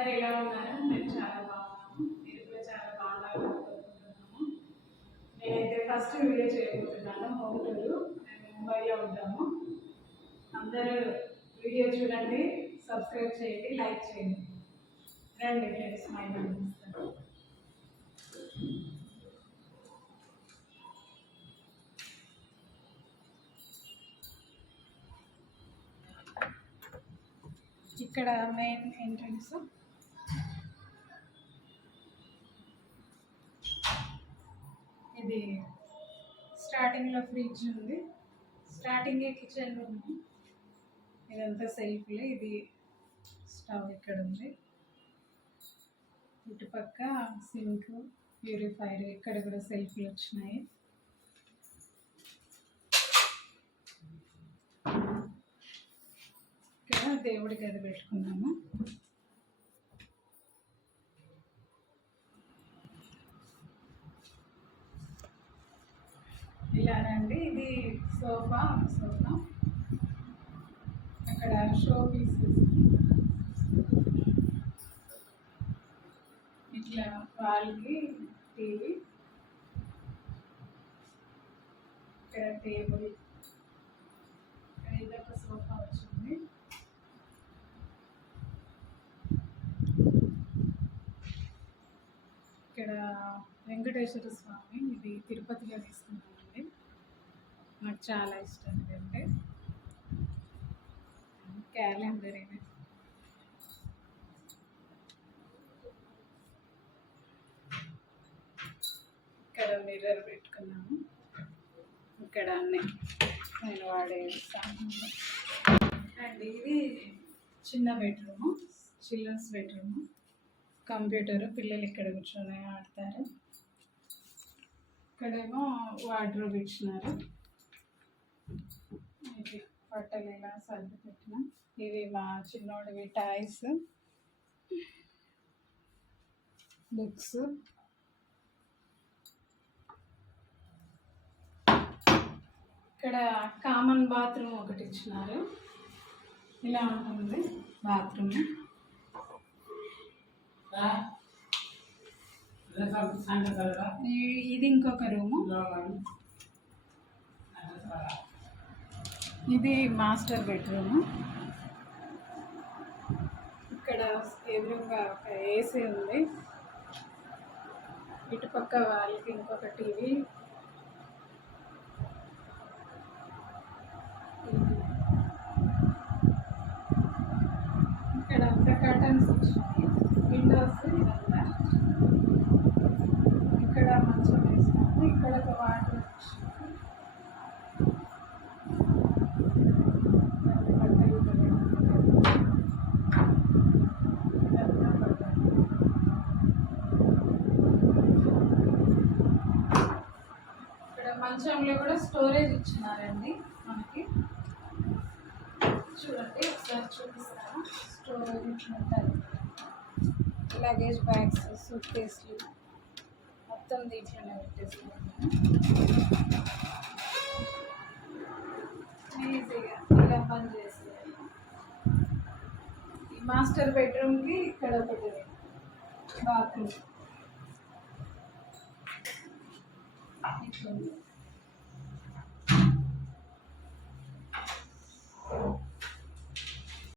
అందరూ ఎలా ఉన్నారు? మేము చాలా బాగున్నాము. మీరు కూడా చాలా బాగుండాలని కోరుకుంటున్నాము. నేనైతే ఫస్ట్ వీడియో చేయబోతున్నాను హోమ్ టూర్. మేము ముంబైలో ఉంటాము. అందరూ వీడియో చూడండి, సబ్స్క్రైబ్ చేయండి, లైక్ చేయండి. రండి ఫ్రెండ్స్, మా ఇంట్లో అనిపిస్తాను. ఇక్కడ మెయిన్ ఎంట్రన్స్. ఇది స్టార్టింగ్లో ఫ్రిడ్జ్ ఉంది, స్టార్టింగే కిచెన్ ఉంది. ఇదంతా సెల్ఫ్లే. ఇది స్టవ్ ఇక్కడ ఉంది. ఇటుపక్క సింక్, ప్యూరిఫైర్, ఇక్కడ కూడా సెల్ఫ్లు వచ్చినాయి. ఇక్కడ దేవుడి గది పెట్టుకున్నాము. ఇలా రండి. ఇది సోఫా. అక్కడ షో పీసెస్ ఇట్లా వాళ్ళకి టీవీ, ఇక్కడ టేబుల్, ఇక్కడ ఇదొక సోఫా వచ్చింది. ఇక్కడ వెంకటేశ్వర స్వామి, ఇది తిరుపతిలో తీసుకున్నామండి. నాకు చాలా ఇష్టం. ఇదంటే క్యాలెండర్. ఇది ఇక్కడ మిర్రర్ పెట్టుకున్నాము. ఇక్కడ అన్నీ నేను వాడే సామాన్లు అండి. ఇది చిన్న బెడ్రూము, చిల్డ్రన్స్ బెడ్రూము. కంప్యూటర్, పిల్లలు ఇక్కడ కూర్చొని ఆడతారు. ఇక్కడేమో వార్డ్రోబ్ ఇచ్చినారు. ఇది బట్టలు ఇలా సర్ది పెట్టిన. ఇవి మా చిన్నోడివి టాయ్స్, బుక్స్. ఇక్కడ కామన్ బాత్రూమ్ ఒకటి ఇచ్చినారు. ఇలా ఉంటుంది బాత్రూమ్. ఇది ఇంకొక రూము. ఇది మాస్టర్ బెడ్రూము. ఇక్కడ ఎదురుగా ఒక ఏసీ ఉంది. ఇటుపక్క వాళ్ళకి ఇంకొక టీవీ. ఇక్కడ అంతా కర్టన్స్ వచ్చాయి, విండోస్. ఇదంతా ఇక్కడ మంచం వేసాము. ఇక్కడ ఒక వాటర్ మంచంలో కూడా స్టోరేజ్ ఇచ్చినారండి మనకి. చూడండి, ఒకసారి చూపిస్తాను. స్టోరేజ్ ఇచ్చినట్టు లగేజ్ బ్యాగ్స్, సూట్ కేసులు మొత్తం దీంట్లోనే పెట్టేసుకున్నాను. ఈజీగా ఇలా బంద్ చేసేయాలి. ఈ మాస్టర్ బెడ్రూమ్కి ఇక్కడ ఒకటి బాత్రూమ్ ఇట్లా.